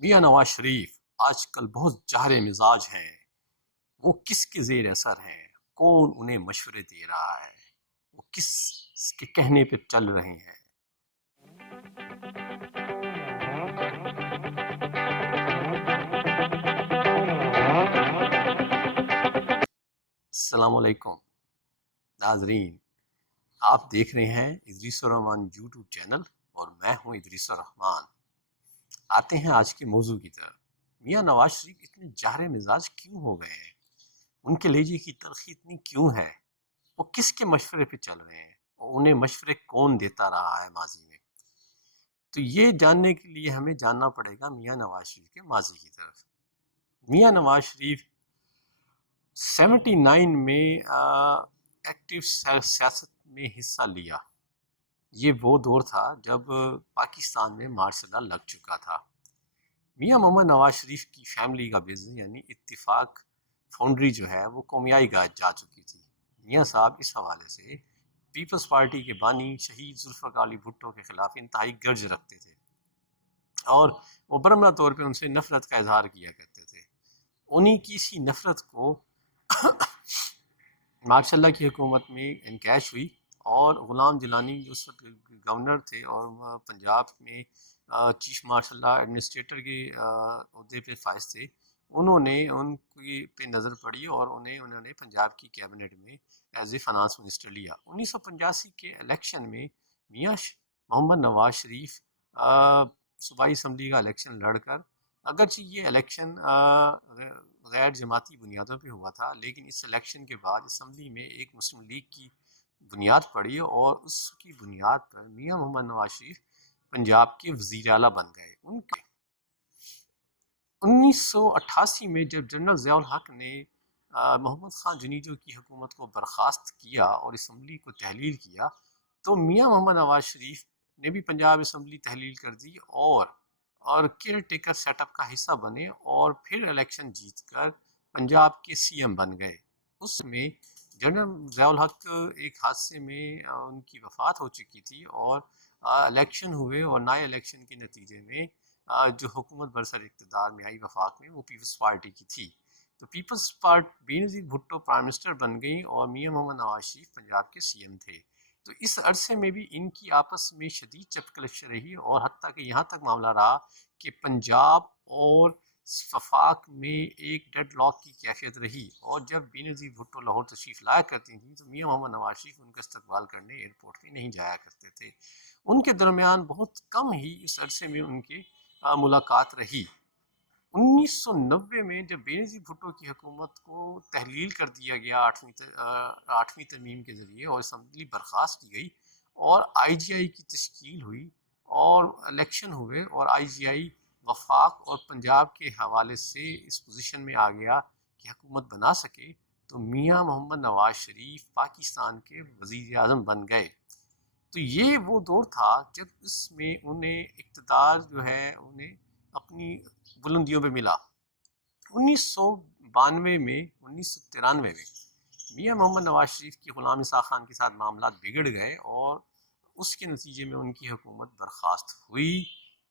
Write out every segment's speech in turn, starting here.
میاں نواز شریف آج کل بہت جاہر مزاج ہیں۔ وہ کس کے زیر اثر ہیں؟ کون انہیں مشورے دے رہا ہے؟ وہ کس کے کہنے پہ چل رہے ہیں؟ السلام علیکم ناظرین، آپ دیکھ رہے ہیں ادریس الرحمان یوٹیوب چینل اور میں ہوں ادریس الرحمان۔ آتے ہیں آج کے موضوع کی طرف۔ میاں نواز شریف اتنے جاہر مزاج کیوں ہو گئے ہیں؟ ان کے لہجے کی تلخی اتنی کیوں ہے؟ وہ کس کے مشورے پہ چل رہے ہیں اور انہیں مشورے کون دیتا رہا ہے ماضی میں؟ تو یہ جاننے کے لیے ہمیں جاننا پڑے گا میاں نواز شریف کے ماضی کی طرف۔ میاں نواز شریف 79 میں ایکٹیو سیاست میں حصہ لیا۔ یہ وہ دور تھا جب پاکستان میں مارشل لا لگ چکا تھا۔ میاں محمد نواز شریف کی فیملی کا بزنس یعنی اتفاق فاؤنڈری جو ہے وہ قومیائی گاہ جا چکی تھی۔ میاں صاحب اس حوالے سے پیپلز پارٹی کے بانی شہید ذوالفقار علی بھٹو کے خلاف انتہائی گرج رکھتے تھے اور وہ برہمہ طور پہ ان سے نفرت کا اظہار کیا کرتے تھے۔ انہی کی اسی نفرت کو ماشاء اللہ کی حکومت میں انکیش ہوئی اور غلام جیلانی جو اس وقت گورنر تھے اور پنجاب میں چیف مارشل لا ایڈمنسٹریٹر کے عہدے پہ فائز تھے، انہوں نے ان کی پہ نظر پڑی اور انہوں نے پنجاب کی کیبنٹ میں ایز اے فنانس منسٹر لیا۔ 1985 کے الیکشن میں میاں محمد نواز شریف صوبائی اسمبلی کا الیکشن لڑ کر، اگرچہ یہ الیکشن غیر جماعتی بنیادوں پہ ہوا تھا، لیکن اس الیکشن کے بعد اسمبلی میں ایک مسلم لیگ کی بنیاد پڑی اور اس کی بنیاد پر میاں محمد نواز شریف پنجاب کے وزیر اعلیٰ بن گئے۔ ان کے 1988 میں جب جنرل ضیاء الحق نے محمد خان جنیجو کی حکومت کو برخاست کیا اور اسمبلی کو تحلیل کیا، تو میاں محمد نواز شریف نے بھی پنجاب اسمبلی تحلیل کر دی اور کیئر ٹیکر سیٹ اپ کا حصہ بنے اور پھر الیکشن جیت کر پنجاب کے سی ایم بن گئے۔ اس میں جنرل ضیاء الحق ایک حادثے میں ان کی وفات ہو چکی تھی اور الیکشن ہوئے اور نئے الیکشن کے نتیجے میں جو حکومت برسر اقتدار میں آئی وفاق میں، وہ پیپلز پارٹی کی تھی۔ تو peoples party Benazir Bhutto prime minister بن گئی اور میاں محمد نواز شریف پنجاب کے سی ایم تھے۔ تو اس عرصے میں بھی ان کی آپس میں شدید چپکلش رہی اور حتیٰ کہ یہاں تک معاملہ رہا کہ پنجاب اور وفاق میں ایک ڈیڈ لاک کی کیفیت رہی، اور جب بینظیر بھٹو لاہور تشریف لایا کرتی تھیں تو میاں محمد نواز شریف ان کا استقبال کرنے ایئرپورٹ پہ نہیں جایا کرتے تھے۔ ان کے درمیان بہت کم ہی اس عرصے میں ان کی ملاقات رہی۔ 1990 میں جب بینظیر بھٹو کی حکومت کو تحلیل کر دیا گیا آٹھویں ترمیم کے ذریعے اور اسمبلی برخاست کی گئی اور آئی جی آئی کی تشکیل ہوئی اور الیکشن ہوئے اور آئی جی آئی وفاق اور پنجاب کے حوالے سے اس پوزیشن میں آ گیا کہ حکومت بنا سکے، تو میاں محمد نواز شریف پاکستان کے وزیر اعظم بن گئے۔ تو یہ وہ دور تھا جب اس میں انہیں اقتدار جو ہے انہیں اپنی بلندیوں پہ ملا۔ 1992 میں 1993 میں میاں محمد نواز شریف کی غلام اسحاق خان کے ساتھ معاملات بگڑ گئے اور اس کے نتیجے میں ان کی حکومت برخاست ہوئی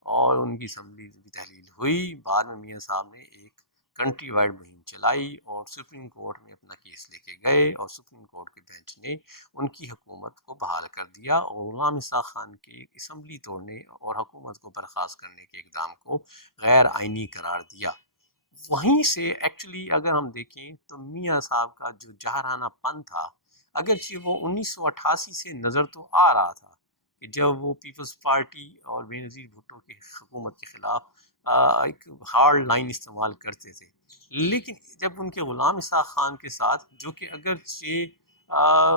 اور ان کی اسمبلی بھی تحلیل ہوئی۔ بعد میں میاں صاحب نے ایک کنٹری وائڈ مہم چلائی اور سپریم کورٹ میں اپنا کیس لے کے گئے اور سپریم کورٹ کے بینچ نے ان کی حکومت کو بحال کر دیا اور غلام اسحاق خان کے اسمبلی توڑنے اور حکومت کو برخاست کرنے کے اقدام کو غیر آئینی قرار دیا۔ وہیں سے ایکچولی اگر ہم دیکھیں تو میاں صاحب کا جو جاہرانہ پن تھا، اگرچہ وہ 1988 سے نظر تو آ رہا تھا کہ جب وہ پیپلز پارٹی اور بینظیر بھٹو کی حکومت کے خلاف ایک ہارڈ لائن استعمال کرتے تھے، لیکن جب ان کے غلام اسحاق خان کے ساتھ، جو کہ اگرچہ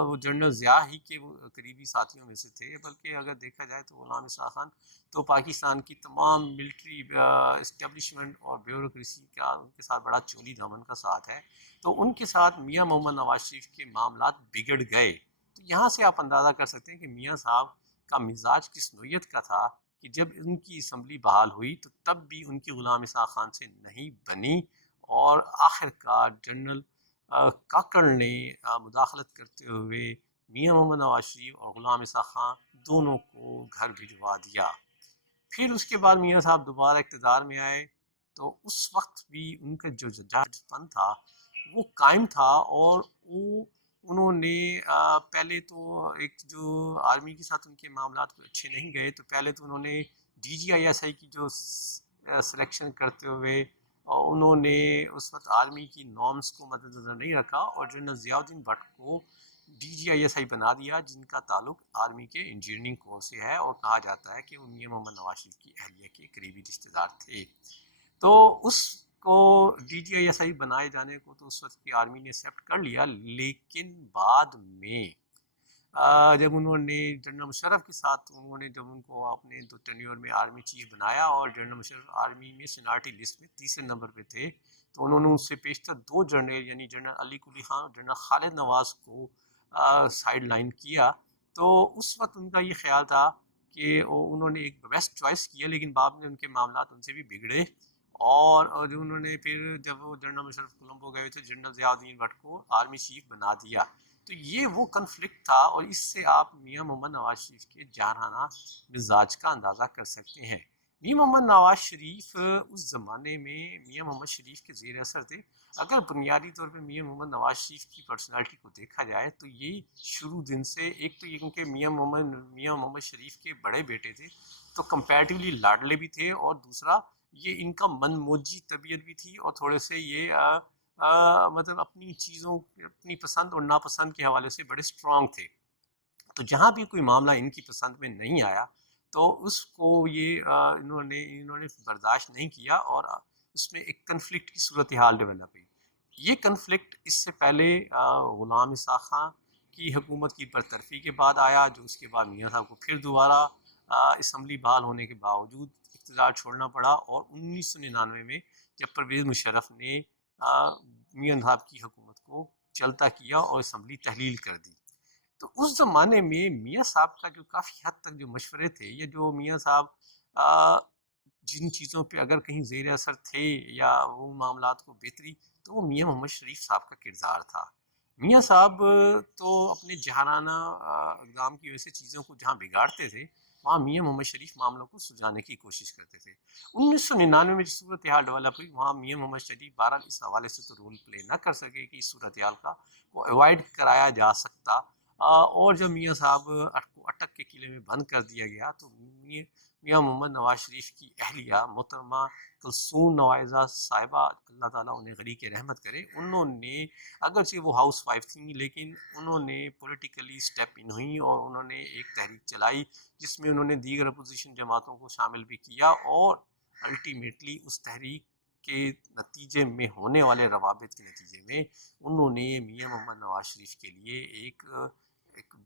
وہ جنرل ضیاء ہی کے وہ قریبی ساتھیوں میں سے تھے، بلکہ اگر دیکھا جائے تو غلام اسحاق خان تو پاکستان کی تمام ملٹری اسٹیبلشمنٹ اور بیوروکریسی کا ان کے ساتھ بڑا چولی دامن کا ساتھ ہے، تو ان کے ساتھ میاں محمد نواز شریف کے معاملات بگڑ گئے۔ تو یہاں سے آپ اندازہ کر سکتے ہیں کہ میاں صاحب کا مزاج کس نوعیت کا تھا کہ جب ان کی اسمبلی بحال ہوئی تو تب بھی ان کی غلام اسحاق خان سے نہیں بنی اور آخر کار جنرل کاکڑ نے مداخلت کرتے ہوئے میاں محمد نواز شریف اور غلام اسحاق خان دونوں کو گھر بھجوا دیا۔ پھر اس کے بعد میاں صاحب دوبارہ اقتدار میں آئے تو اس وقت بھی ان کا جو ججاج پن تھا وہ قائم تھا، اور وہ انہوں نے پہلے تو ایک جو آرمی کے ساتھ ان کے معاملات کو اچھے نہیں گئے، تو پہلے تو انہوں نے D G I S I کی جو سلیکشن کرتے ہوئے انہوں نے اس وقت آرمی کی نارمز کو مد نظر نہیں رکھا، اور جنرل ضیاء الدین بھٹ کو D G I S I بنا دیا، جن کا تعلق آرمی کے انجینئرنگ کورس سے ہے، اور کہا جاتا ہے کہ وہ میاں محمد نواز شریف کی اہلیہ کے قریبی رشتے دار تھے۔ تو اس کو D G I S I بنائے جانے کو تو اس وقت کی آرمی نے ایکسیپٹ کر لیا، لیکن بعد میں جب انہوں نے جنرل مشرف کے ساتھ انہوں نے جب ان کو اپنے دو ٹینیور میں آرمی چیف بنایا، اور جنرل مشرف آرمی میں سینیارٹی لسٹ میں تیسرے نمبر پہ تھے، تو انہوں نے اس سے پیشتر دو جنرل یعنی جنرل علی قلی خان اور جنرل خالد نواز کو سائیڈ لائن کیا۔ تو اس وقت ان کا یہ خیال تھا کہ انہوں نے ایک بیسٹ چوائس کیا، لیکن بعد میں ان کے معاملات ان سے بھی بگڑے، اور جو انہوں نے پھر جب وہ جنرل مشرف کولمبو گئے تھے جنرل ضیاء الدین بھٹ کو آرمی چیف بنا دیا۔ تو یہ وہ کنفلکٹ تھا، اور اس سے آپ میاں محمد نواز شریف کے جارحانہ مزاج کا اندازہ کر سکتے ہیں۔ میاں محمد نواز شریف اس زمانے میں میاں محمد شریف کے زیر اثر تھے۔ اگر بنیادی طور پہ میاں محمد نواز شریف کی پرسنالٹی کو دیکھا جائے تو یہ شروع دن سے، ایک تو یہ کیونکہ میاں محمد شریف کے بڑے بیٹے تھے تو کمپیریٹیولی لاڈلے بھی تھے، اور دوسرا یہ ان کا من موجی طبیعت بھی تھی، اور تھوڑے سے یہ مطلب اپنی چیزوں اپنی پسند اور ناپسند کے حوالے سے بڑے اسٹرانگ تھے۔ تو جہاں بھی کوئی معاملہ ان کی پسند میں نہیں آیا تو اس کو یہ انہوں نے برداشت نہیں کیا، اور اس میں ایک کنفلکٹ کی صورتحال ڈیولپ ہوئی۔ یہ کنفلکٹ اس سے پہلے غلام اسحاق خان کی حکومت کی برطرفی کے بعد آیا، جو اس کے بعد میاں صاحب کو پھر دوبارہ اسمبلی بحال ہونے کے باوجود اقتدار چھوڑنا پڑا، اور 1999 میں جب پرویز مشرف نے میاں صاحب کی حکومت کو چلتا کیا اور اسمبلی تحلیل کر دی۔ تو اس زمانے میں میاں صاحب کا جو کافی حد تک جو مشورے تھے، یا جو میاں صاحب جن چیزوں پہ اگر کہیں زیر اثر تھے یا وہ معاملات کو بہتری، تو وہ میاں محمد شریف صاحب کا کردار تھا۔ میاں صاحب تو اپنے جہرانہ اقدام کی وجہ سے چیزوں کو جہاں بگاڑتے تھے، وہاں میاں محمد شریف معاملوں کو سلجھانے کی کوشش کرتے تھے۔ 1999 میں جو صورتحال ڈیولپ ہوئی، وہاں میاں محمد شریف بہرحال اس حوالے سے تو رول پلے نہ کر سکے کہ اس صورتحال کا کو اوائڈ کرایا جا سکتا، اور جب میاں صاحب کو اٹک کے قلعے میں بند کر دیا گیا تو میاں محمد نواز شریف کی اہلیہ محترمہ کلثوم نوائزہ صاحبہ، اللہ تعالیٰ انہیں غریق رحمت کرے، انہوں نے اگرچہ وہ ہاؤس وائف تھیں لیکن انہوں نے پولیٹیکلی اسٹیپ ان ہوئیں، اور انہوں نے ایک تحریک چلائی جس میں انہوں نے دیگر اپوزیشن جماعتوں کو شامل بھی کیا، اور الٹیمیٹلی اس تحریک کے نتیجے میں ہونے والے روابط کے نتیجے میں انہوں نے میاں محمد نواز شریف کے لیے ایک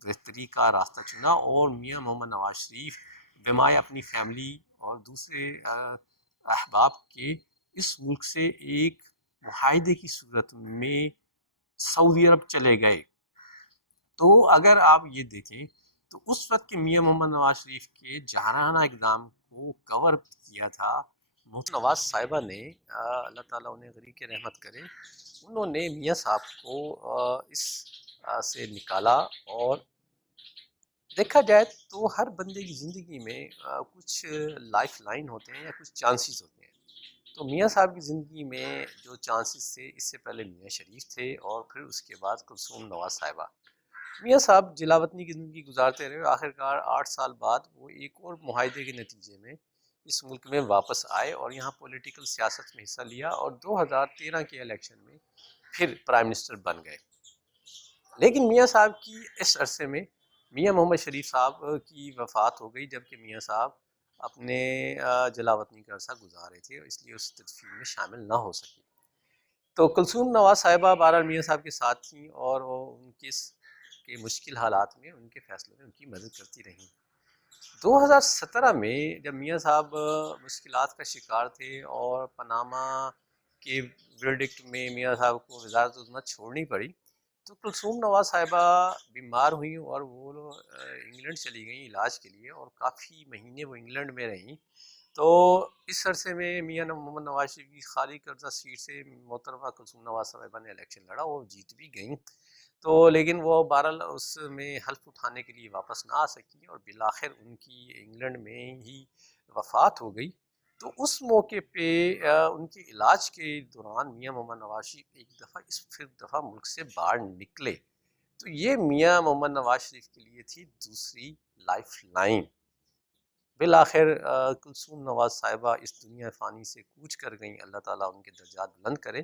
بہتری کا راستہ چنا، اور میاں محمد نواز شریف بمائے اپنی فیملی اور دوسرے احباب کے اس ملک سے ایک معاہدے کی صورت میں سعودی عرب چلے گئے۔ تو اگر آپ یہ دیکھیں تو اس وقت کے میاں محمد نواز شریف کے جارحانہ اقدام کو کور کیا تھا محترمہ نواز صاحبہ نے، اللہ تعالیٰ انہیں غریق رحمت کرے، انہوں نے میاں صاحب کو اس سے نکالا۔ اور دیکھا جائے تو ہر بندے کی زندگی میں کچھ لائف لائن ہوتے ہیں یا کچھ چانسز ہوتے ہیں، تو میاں صاحب کی زندگی میں جو چانسز تھے، اس سے پہلے میاں شریف تھے، اور پھر اس کے بعد کلثوم نواز صاحبہ۔ میاں صاحب جلا وطنی کی زندگی گزارتے رہے، آخرکار 8 سال بعد وہ ایک اور معاہدے کے نتیجے میں اس ملک میں واپس آئے، اور یہاں پولیٹیکل سیاست میں حصہ لیا، اور 2013 کے الیکشن میں پھر پرائم منسٹر بن گئے۔ لیکن میاں صاحب کی اس عرصے میں میاں محمد شریف صاحب کی وفات ہو گئی، جبکہ میاں صاحب اپنے جلا وطنی کا عرصہ گزارے تھے، اور اس لیے اس تدفین میں شامل نہ ہو سکی۔ تو کلثوم نواز صاحبہ بہرحال میاں صاحب کے ساتھ تھیں، اور وہ ان کے مشکل حالات میں ان کے فیصلوں میں ان کی مدد کرتی رہیں۔ 2017 میں جب میاں صاحب مشکلات کا شکار تھے اور پاناما کے ورڈکٹ میں میاں صاحب کو وزارت عظمیٰ چھوڑنی پڑی، تو کلثوم نواز صاحبہ بیمار ہوئیں، اور وہ انگلینڈ چلی گئیں علاج کے لیے، اور کافی مہینے وہ انگلینڈ میں رہیں۔ تو اس عرصے میں میاں محمد نواز شریف کی خالی کردہ سیٹ سے محترمہ کلثوم نواز صاحبہ نے الیکشن لڑا، وہ جیت بھی گئیں، تو لیکن وہ بہرحال اس میں حلف اٹھانے کے لیے واپس نہ آ سکی، اور بالآخر ان کی انگلینڈ میں ہی وفات ہو گئی۔ تو اس موقع پہ ان کے علاج کے دوران میاں محمد نواز شریف ایک دفعہ پھر دفعہ ملک سے باہر نکلے، تو یہ میاں محمد نواز شریف کے لیے تھی دوسری لائف لائن۔ بالآخر کلثوم نواز صاحبہ اس دنیا فانی سے کوچ کر گئیں، اللہ تعالیٰ ان کے درجات بلند کرے۔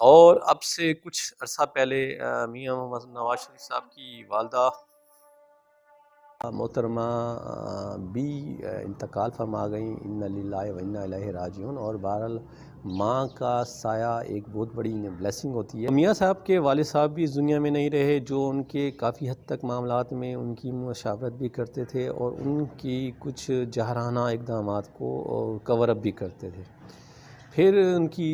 اور اب سے کچھ عرصہ پہلے میاں محمد نواز شریف صاحب کی والدہ محترمہ بھی انتقال فرما گئیں، انا للہ و انا الیہ راجعون۔ اور بہرحال ماں کا سایہ ایک بہت بڑی بلیسنگ ہوتی ہے۔ میاں صاحب کے والد صاحب بھی اس دنیا میں نہیں رہے، جو ان کے کافی حد تک معاملات میں ان کی مشاورت بھی کرتے تھے اور ان کی کچھ جارحانہ اقدامات کو کور اپ بھی کرتے تھے۔ پھر ان کی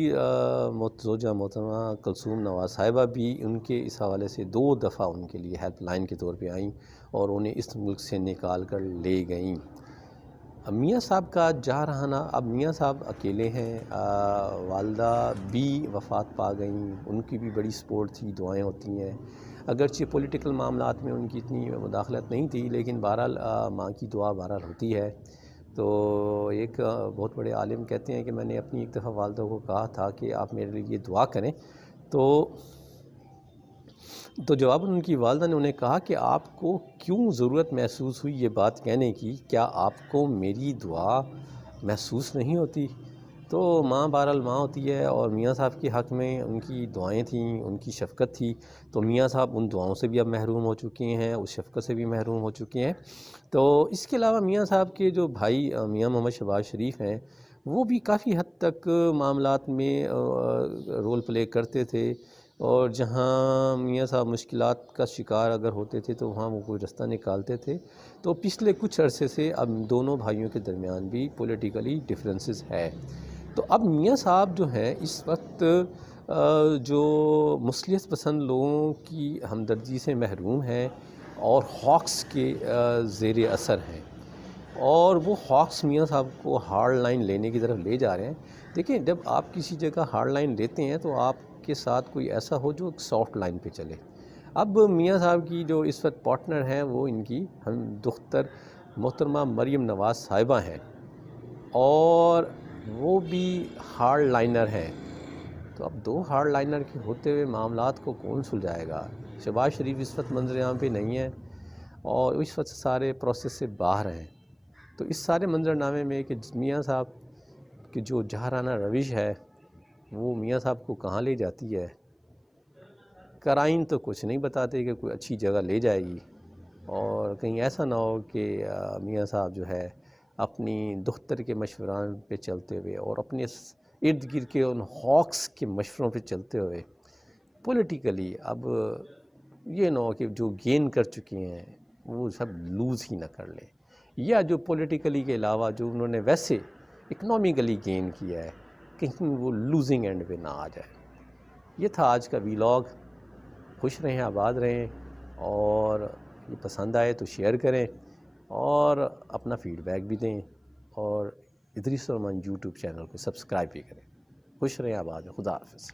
زوجہ محترمہ کلثوم نواز صاحبہ بھی ان کے اس حوالے سے 2 دفعہ ان کے لیے ہیلپ لائن کے طور پہ آئیں اور انہیں اس ملک سے نکال کر لے گئیں۔ میاں صاحب کا جارحانہ، اب میاں صاحب اکیلے ہیں، والدہ بھی وفات پا گئیں، ان کی بھی بڑی سپورٹ تھی، دعائیں ہوتی ہیں، اگرچہ پولیٹیکل معاملات میں ان کی اتنی مداخلت نہیں تھی، لیکن بہرحال ماں کی دعا بہرحال ہوتی ہے۔ تو ایک بہت بڑے عالم کہتے ہیں کہ میں نے اپنی ایک دفعہ والدہ کو کہا تھا کہ آپ میرے لیے دعا کریں، تو جواباً ان کی والدہ نے انہیں کہا کہ آپ کو کیوں ضرورت محسوس ہوئی یہ بات کہنے کی، کیا آپ کو میری دعا محسوس نہیں ہوتی؟ تو ماں بہرحال ماں ہوتی ہے، اور میاں صاحب کے حق میں ان کی دعائیں تھیں، ان کی شفقت تھی، تو میاں صاحب ان دعاؤں سے بھی اب محروم ہو چکے ہیں، اس شفقت سے بھی محروم ہو چکے ہیں۔ تو اس کے علاوہ میاں صاحب کے جو بھائی میاں محمد شہباز شریف ہیں، وہ بھی کافی حد تک معاملات میں رول پلے کرتے تھے، اور جہاں میاں صاحب مشکلات کا شکار اگر ہوتے تھے تو وہاں وہ کوئی رستہ نکالتے تھے۔ تو پچھلے کچھ عرصے سے اب دونوں بھائیوں کے درمیان بھی پولیٹیکلی ڈفرینسز ہے۔ تو اب میاں صاحب جو ہیں اس وقت جو مصلحت پسند لوگوں کی ہمدردی سے محروم ہیں اور ہاکس کے زیر اثر ہیں، اور وہ ہاکس میاں صاحب کو ہارڈ لائن لینے کی طرف لے جا رہے ہیں۔ دیکھیں، جب آپ کسی جگہ ہارڈ لائن لیتے ہیں تو آپ کے ساتھ کوئی ایسا ہو جو سافٹ لائن پہ چلے۔ اب میاں صاحب کی جو اس وقت پارٹنر ہیں وہ ان کی دختر محترمہ مریم نواز صاحبہ ہیں، اور وہ بھی ہارڈ لائنر ہیں۔ تو اب 2 ہارڈ لائنر کے ہوتے ہوئے معاملات کو کون سلجھائے گا؟ شہباز شریف اس وقت منظر عام پہ نہیں ہے، اور اس وقت سارے پروسیس سے باہر ہیں۔ تو اس سارے منظرنامے میں کہ میاں صاحب کی جو جارحانہ روش ہے وہ میاں صاحب کو کہاں لے جاتی ہے، قرائن تو کچھ نہیں بتاتے کہ کوئی اچھی جگہ لے جائے گی، اور کہیں ایسا نہ ہو کہ میاں صاحب جو ہے اپنی دختر کے مشوران پہ چلتے ہوئے اور اپنے ارد گرد کے ان ہاکس کے مشوروں پہ چلتے ہوئے پولیٹیکلی اب یہ نہ ہو کہ جو گین کر چکے ہیں وہ سب لوز ہی نہ کر لیں، یا جو پولیٹیکلی کے علاوہ جو انہوں نے ویسے اکنامیکلی گین کیا ہے کہیں وہ لوزنگ اینڈ پہ نہ آ جائے۔ یہ تھا آج کا ویلاگ۔ خوش رہیں، آباد رہیں، اور یہ پسند آئے تو شیئر کریں اور اپنا فیڈ بیک بھی دیں، اور ادریس سلمان یوٹیوب چینل کو سبسکرائب بھی کریں۔ خوش رہیں، آباد رہیں، خدا حافظ۔